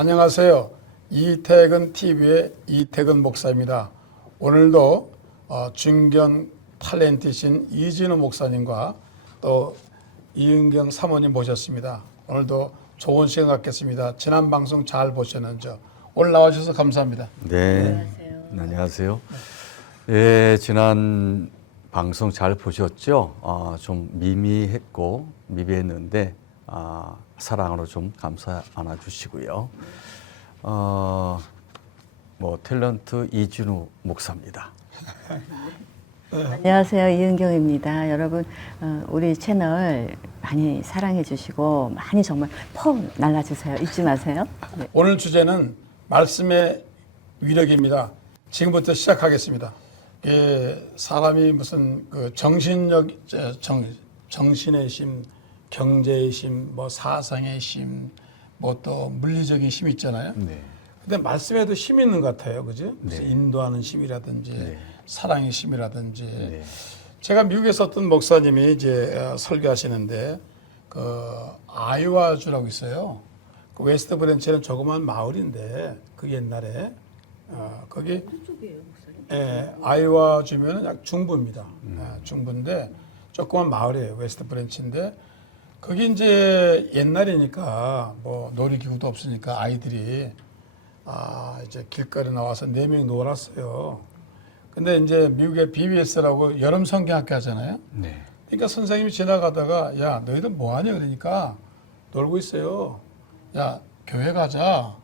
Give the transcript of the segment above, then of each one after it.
안녕하세요. 이태근 TV의 이태근 목사입니다. 오늘도 중견 탤런트이신 이진우 목사님과 또 이은경 사모님 모셨습니다. 오늘도 좋은 시간 갖겠습니다. 지난 방송 잘 보셨는지 오늘 나와주셔서 감사합니다. 네, 안녕하세요. 예, 지난 방송 잘 보셨죠? 좀 미비했는데 사랑으로 좀 감사 안아주시고요. 탤런트 이진우 목사입니다. 안녕하세요. 이은경입니다. 여러분 우리 채널 많이 사랑해 주시고 많이 정말 펑 날라주세요. 잊지 마세요. 네. 오늘 주제는 말씀의 위력입니다. 지금부터 시작하겠습니다. 사람이 무슨 그 정신의 힘, 경제의 힘, 뭐 사상의 힘, 뭐 또 물리적인 힘 있잖아요. 네. 근데 말씀에도 힘이 있는 것 같아요. 그죠? 무슨 네. 인도하는 힘이라든지 네. 사랑의 힘이라든지. 네. 제가 미국에서 어떤 목사님이 이제 설교하시는데 그 아이오와주라고 있어요. 그 웨스트 브랜치는 조그만 마을인데 그 옛날에 거기 어디 쪽이에요, 목사님? 아이오와 주면은 약 중부입니다. 중부인데 조그만 마을이에요. 웨스트 브랜치인데 거기 이제 옛날이니까 뭐 놀이기구도 없으니까 아이들이 이제 길거리 나와서 4명 놀았어요. 근데 이제 미국의 BBS라고 여름 성경학교 하잖아요. 네. 그러니까 선생님이 지나가다가 야 너희들 뭐하냐 그러니까 놀고 있어요. 야 교회 가자.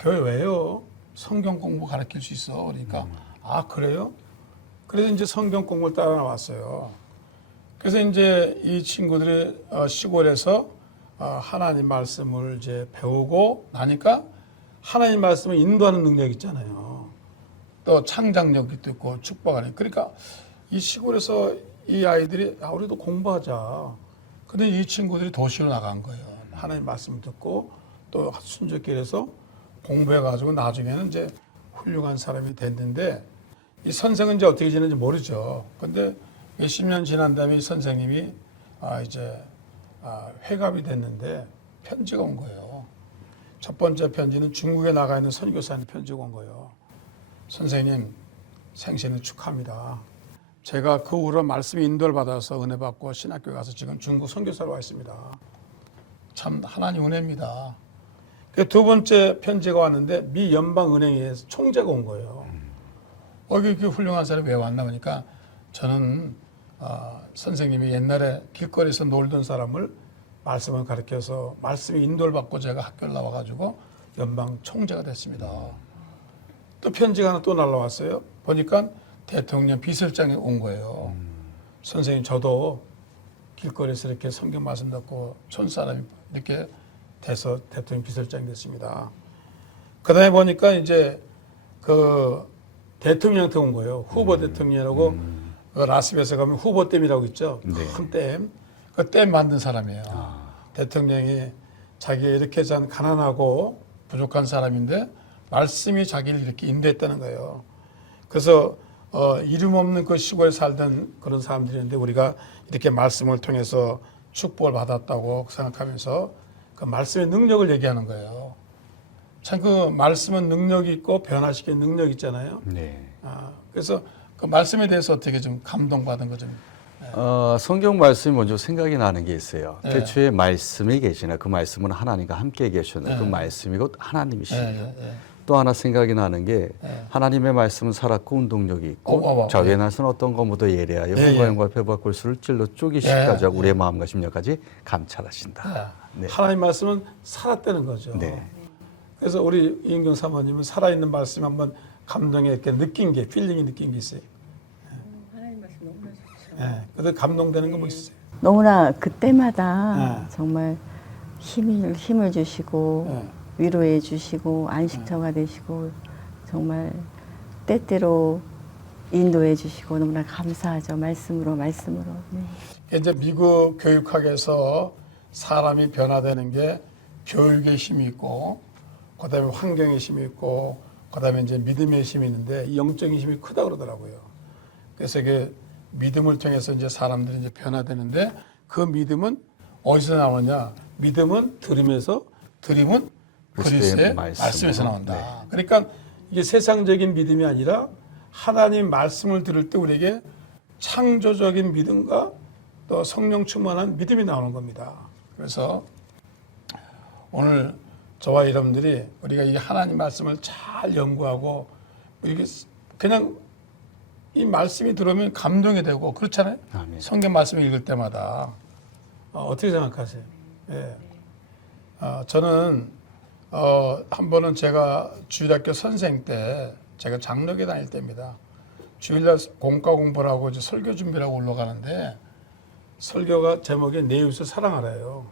교회 왜요? 성경 공부 가르칠 수 있어. 그러니까 아 그래요? 그래서 이제 성경 공부를 따라 나왔어요. 그래서 이제 이 친구들이 시골에서 하나님 말씀을 이제 배우고 나니까 하나님 말씀을 인도하는 능력이 있잖아요. 또 창작력이 있고 축복하는. 그러니까 이 시골에서 이 아이들이 우리도 공부하자. 근데 이 친구들이 도시로 나간 거예요. 하나님 말씀 듣고 또 순적길에서 공부해가지고 나중에는 이제 훌륭한 사람이 됐는데 이 선생은 이제 어떻게 지내는지 모르죠. 근데 몇십 년 지난 다음에 이 선생님이 이제 회갑이 됐는데 편지가 온 거예요. 첫 번째 편지는 중국에 나가 있는 선교사한테 편지가 온 거예요. 선생님 생신을 축하합니다. 제가 그 후로 말씀 인도를 받아서 은혜 받고 신학교에 가서 지금 중국 선교사로 와 있습니다. 참 하나님 은혜입니다. 그 두 번째 편지가 왔는데 미 연방은행에서 총재가 온 거예요. 이렇게 훌륭한 사람이 왜 왔나 보니까 저는 선생님이 옛날에 길거리에서 놀던 사람을 말씀을 가르쳐서 말씀이 인도를 받고 제가 학교를 나와가지고 연방 총재가 됐습니다. 또 편지가 하나 또 날라왔어요. 보니까 대통령 비서장이 온 거예요. 선생님 저도 길거리에서 이렇게 성경 말씀 듣고 촌사람이 이렇게 돼서 대통령 비서장이 됐습니다. 그 다음에 보니까 이제 그 대통령한테 온 거예요. 후보 대통령이라고 그 라스베이거스 가면 후보댐이라고 있죠. 네. 큰 댐. 그 댐 만든 사람이에요. 대통령이 자기가 이렇게 전 가난하고 부족한 사람인데 말씀이 자기를 이렇게 인도했다는 거예요. 그래서 이름 없는 그 시골에 살던 그런 사람들이 있는데 우리가 이렇게 말씀을 통해서 축복을 받았다고 생각하면서 그 말씀의 능력을 얘기하는 거예요. 참 그 말씀은 능력이 있고 변화시키는 능력이 있잖아요. 네. 그래서 그 말씀에 대해서 어떻게 좀 감동받은 거 좀. 성경 말씀이 먼저 생각이 나는 게 있어요. 네. 태초에 말씀이 계시나 그 말씀은 하나님과 함께 계셨나 그 네. 말씀이 곧 하나님이시네요. 네. 또 하나 생각이 나는 게 네. 하나님의 말씀은 살았고 운동력이 있고 자유의 날선 어떤 것보다 예리하여 예, 홍과영과 배부와 골수를 찔러 쪼기시까지 하고 우리의 마음과 심령까지 감찰하신다. 네. 하나님 말씀은 살았다는 거죠. 네. 그래서 우리 이은경 사모님은 살아있는 말씀 한번 감동에 이렇게 느낀 게 필링이 느낀 게 있어요. 하나님 말씀 너무나 좋죠. 네. 그래서 감동되는 거 뭐 있어요? 너무나 그때마다 네. 정말 힘을 주시고 네. 위로해 주시고 안식처가 되시고 정말 때때로 인도해 주시고 너무나 감사하죠. 말씀으로. 네. 이제 미국 교육학에서 사람이 변화되는 게 교육의 힘이 있고, 그다음에 환경의 힘이 있고, 그다음에 이제 믿음의 힘이 있는데 이 영적인 힘이 크다 그러더라고요. 그래서 이게 믿음을 통해서 이제 사람들이 이제 변화되는데 그 믿음은 어디서 나오느냐? 믿음은 들음에서, 들음은 그리스도의 말씀에서 나온다. 그러니까 이게 세상적인 믿음이 아니라 하나님 말씀을 들을 때 우리에게 창조적인 믿음과 또 성령 충만한 믿음이 나오는 겁니다. 그래서 오늘 저와 여러분들이 우리가 이 하나님 말씀을 잘 연구하고 이게 그냥 이 말씀이 들어오면 감동이 되고 그렇잖아요. 아멘. 성경 말씀을 읽을 때마다 어떻게 생각하세요? 예. 저는 한 번은 제가 주일학교 선생 때 제가 장로교 다닐 때입니다. 주일날 공과 공부를 하고 이제 설교 준비를 하고 올라가는데 설교가 제목이 내 이웃을 사랑하라요.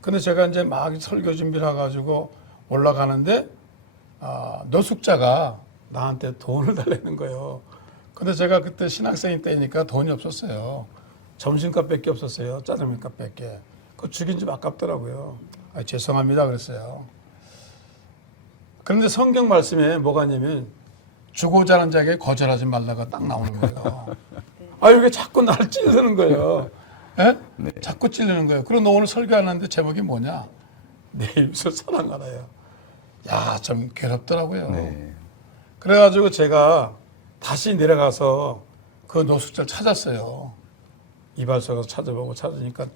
근데 제가 이제 막 설교 준비를 해가지고 올라가는데 노숙자가 나한테 돈을 달라는 거예요. 근데 제가 그때 신학생일 때니까 돈이 없었어요. 점심값밖에 없었어요. 짜장면값밖에. 그거 죽인 좀 아깝더라고요. 죄송합니다 그랬어요. 그런데 성경 말씀에 뭐가 있냐면 주고자 하는 자에게 거절하지 말라가 딱 나오는 거예요. 이게 자꾸 나를 찌르는 거예요. 예? 네. 자꾸 찌르는 거예요. 그리고 너 오늘 설교하는데 제목이 뭐냐? 내 이웃을 사랑하라요. 야, 좀 괴롭더라고요. 네. 그래가지고 제가 다시 내려가서 그 노숙자를 찾았어요. 이발소 가서 찾으니까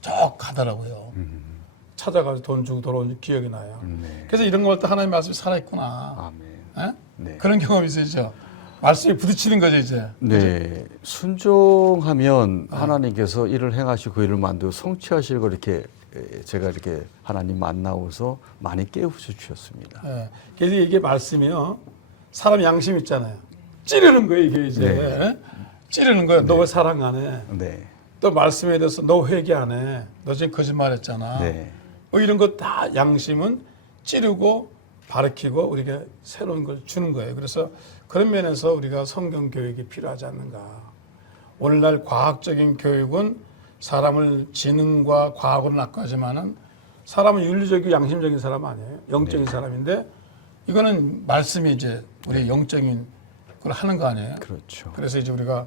쭉 가더라고요. 찾아가지고 돈 주고 돌아온 기억이 나요. 네. 그래서 이런 걸 때 하나님 말씀이 살아있구나. 아멘. 예? 네. 그런 경험이 있으시죠? 말씀이 부딪히는 거죠, 이제. 네, 순종하면 하나님께서 일을 행하시고 그 일을 만들고 성취하실 거 이렇게 제가 이렇게 하나님 만나고서 많이 깨우쳐 주셨습니다. 예. 그래서 이게 말씀이요. 사람 양심 있잖아요. 찌르는 거예요, 이게 이제. 네. 찌르는 거예요. 너 왜 사랑 안 해? 네, 또 말씀에 대해서 너 회개 안 해? 너 지금 거짓말 했잖아. 네, 뭐 이런 거 다 양심은 찌르고 가르치고 우리가 새로운 걸 주는 거예요. 그래서 그런 면에서 우리가 성경 교육이 필요하지 않는가. 오늘날 과학적인 교육은 사람을 지능과 과학으로 낚아지만은 사람은 윤리적이고 양심적인 사람 아니에요. 영적인 사람인데 이거는 말씀이 이제 우리의 영적인 걸 하는 거 아니에요. 그렇죠. 그래서 이제 우리가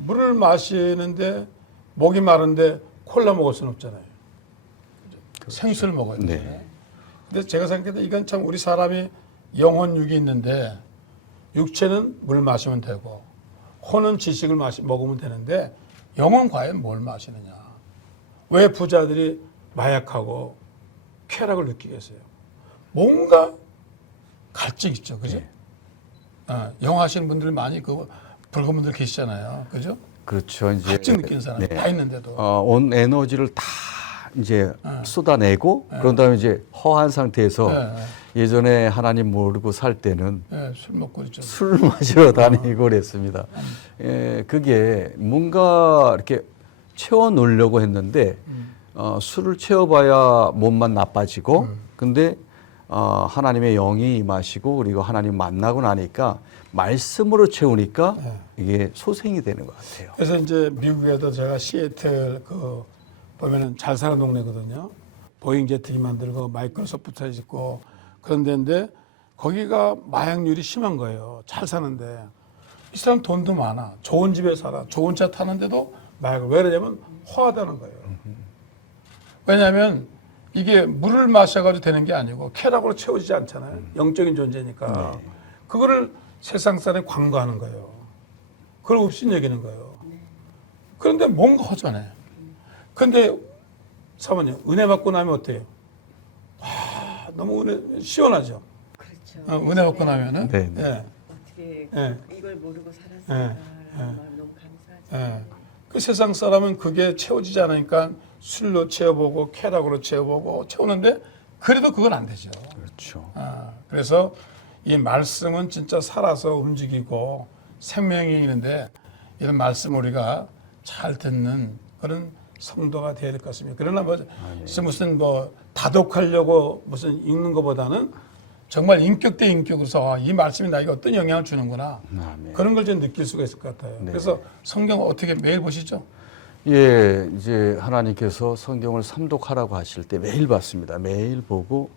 물을 마시는데 목이 마른데 콜라 먹을 수는 없잖아요. 생수를 먹어야 돼요. 네. 근데 제가 생각할 때 이건 참 우리 사람이 영혼 육이 있는데 육체는 물 마시면 되고 혼은 지식을 먹으면 되는데 영혼 과연 뭘 마시느냐. 왜 부자들이 마약하고 쾌락을 느끼겠어요. 뭔가 갈증 있죠. 그죠? 네. 영하시는 분들 많이 붉은 분들 계시잖아요. 그죠? 그렇죠. 이제 갈증 느끼는 사람이 다 있는데도. 온 에너지를 다 이제 쏟아내고 그런 다음에 이제 허한 상태에서 예전에 하나님 모르고 살 때는 술 먹고 있죠. 술 마시러 다니고 그랬습니다. 그게 뭔가 이렇게 채워 놓으려고 했는데 술을 채워봐야 몸만 나빠지고 근데 하나님의 영이 임하시고 그리고 하나님 만나고 나니까 말씀으로 채우니까 이게 소생이 되는 것 같아요. 그래서 이제 미국에도 제가 시애틀 보면은 잘 사는 동네거든요. 보잉 제트기 만들고 마이크로소프트 있고 그런 데인데 거기가 마약률이 심한 거예요. 잘 사는데 이 사람 돈도 많아. 좋은 집에 살아. 좋은 차 타는데도 마약을 왜 그러냐면 허하다는 거예요. 왜냐하면 이게 물을 마셔가지고 되는 게 아니고 쾌락으로 채워지지 않잖아요. 영적인 존재니까. 그거를 세상 사람이 광고하는 거예요. 그걸 없인 여기는 거예요. 그런데 뭔가 허전해. 그런데 사모님 은혜 받고 나면 어때요? 너무 시원하죠. 그렇죠. 은혜 받고 나면은. 네. 예. 어떻게 예. 이걸 모르고 살았을까라는 마음 너무 감사하죠. 예. 그 세상 사람은 그게 채워지지 않으니까 술로 채워보고 쾌락으로 채워보고 채우는데 그래도 그건 안 되죠. 그렇죠. 그래서 이 말씀은 진짜 살아서 움직이고 생명이 있는데 이런 말씀 우리가 잘 듣는 그런 성도가 되어야 될 것 같습니다. 그러나 무슨 다독하려고 무슨 읽는 것보다는 정말 인격 대 인격으로서 이 말씀이 나에게 어떤 영향을 주는구나. 아멘. 그런 걸 좀 느낄 수가 있을 것 같아요. 네. 그래서 성경 어떻게 매일 보시죠? 예, 이제 하나님께서 성경을 삼독하라고 하실 때 매일 봤습니다. 매일 보고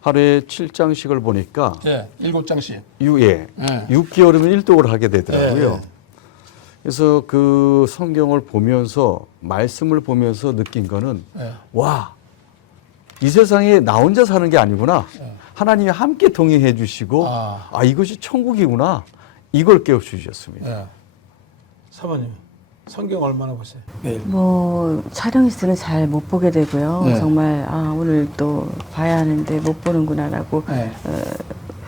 하루에 7장씩을 보니까 예, 7장씩. 6개월이면 1독을 하게 되더라고요. 예. 그래서 그 성경을 보면서 말씀을 보면서 느낀 거는 예. 와, 이 세상에 나 혼자 사는 게 아니구나. 네. 하나님이 함께 동행해 주시고 이것이 천국이구나. 이걸 깨우쳐 주셨습니다. 네. 사모님 성경 얼마나 보세요? 매일. 뭐 촬영 있으면 잘 못 보게 되고요. 네. 정말 오늘 또 봐야 하는데 못 보는구나라고 네.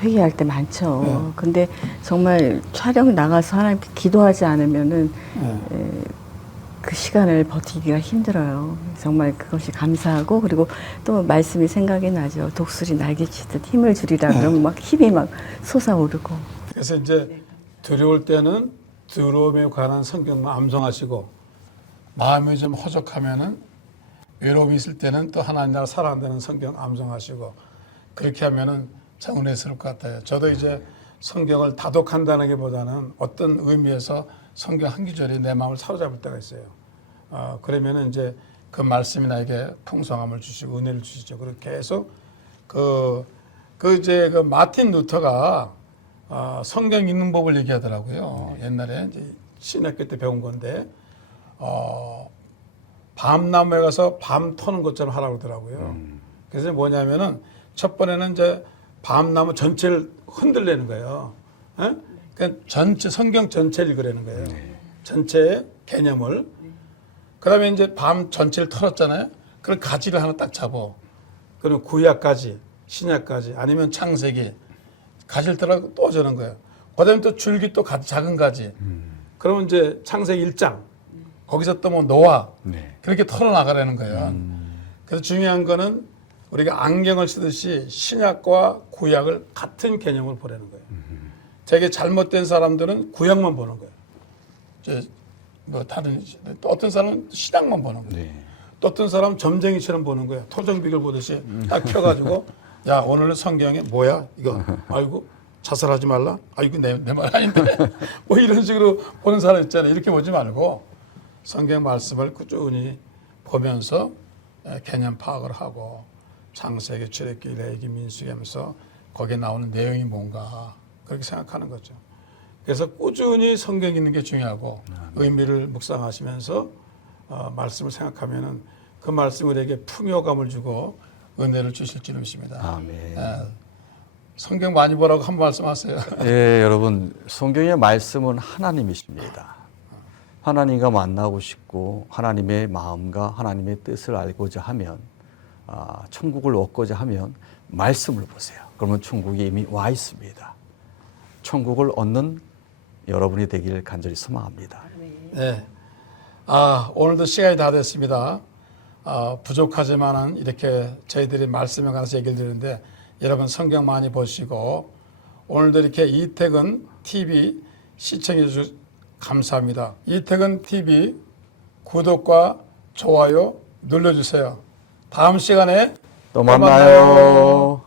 회개할 때 많죠. 네. 근데 정말 촬영 나가서 하나님께 기도하지 않으면은 네. 그 시간을 버티기가 힘들어요. 정말 그것이 감사하고 그리고 또 말씀이 생각이 나죠. 독수리 날개치듯 힘을 주리라 그러면 막 힘이 막 솟아오르고. 그래서 이제 두려울 때는 두려움에 관한 성경만 암송하시고 마음이 좀 허적하면은 외로움이 있을 때는 또 하나님 나라 살아간다는 성경 암송하시고 그렇게 하면은 참 은혜스러울 것 같아요. 저도 이제 성경을 다독한다는 게 보다는 어떤 의미에서 성경 한 구절이 내 마음을 사로잡을 때가 있어요. 그러면은 이제 그 말씀이 나에게 풍성함을 주시고 은혜를 주시죠. 그리고 계속 그 마틴 루터가 성경 읽는 법을 얘기하더라고요. 옛날에 이제 신학교 때 배운 건데 밤나무에 가서 밤 터는 것처럼 하라고 그러더라고요. 그래서 뭐냐면은 첫 번에는 이제 밤나무 전체를 흔들내는 거예요. 예? 그러니까 전체 성경 전체를 읽으라는 거예요. 전체의 개념을. 그다음에 이제 밤 전체를 털었잖아요. 그럼 가지를 하나 딱 잡어. 그럼 구약까지, 신약까지, 아니면 창세기 가지를 들어 또 저는 거예요. 그다음에 또 줄기 또 작은 가지. 그러면 이제 창세기 1장 거기서 또 뭐 노아 그렇게 털어 나가라는 거예요. 그래서 중요한 거는 우리가 안경을 쓰듯이 신약과 구약을 같은 개념을 보라는 거예요. 되게 잘못된 사람들은 구약만 보는 거예요. 뭐 다른 또 어떤 사람은 신약만 보는 거예요. 또 어떤 사람은 점쟁이처럼 보는 거예요. 토종비글 보듯이 딱 펴가지고 야 오늘은 성경에 뭐야 이거 아이고 자살하지 말라 아이고 내 말 아닌데 뭐 이런 식으로 보는 사람 있잖아요. 이렇게 보지 말고 성경 말씀을 꾸준히 보면서 개념 파악을 하고 창세기, 출애굽기, 레위기, 민수기 하면서 거기에 나오는 내용이 뭔가 그렇게 생각하는 거죠. 그래서 꾸준히 성경 읽는 게 중요하고 의미를 묵상하시면서 말씀을 생각하면은 그 말씀이 우리에게 풍요감을 주고 은혜를 주실 줄 믿습니다. 아멘. 성경 많이 보라고 한 말씀하세요. 예, 여러분 성경의 말씀은 하나님이십니다. 하나님과 만나고 싶고 하나님의 마음과 하나님의 뜻을 알고자 하면 천국을 얻고자 하면 말씀을 보세요. 그러면 천국이 이미 와 있습니다. 천국을 얻는 여러분이 되기를 간절히 소망합니다. 네. 오늘도 시간이 다 됐습니다. 부족하지만은 이렇게 저희들이 말씀에 관해서 얘기를 드리는데 여러분 성경 많이 보시고 오늘도 이렇게 이태근 TV 시청해 주셔서 감사합니다. 이태근 TV 구독과 좋아요 눌러주세요. 다음 시간에 또 만나요.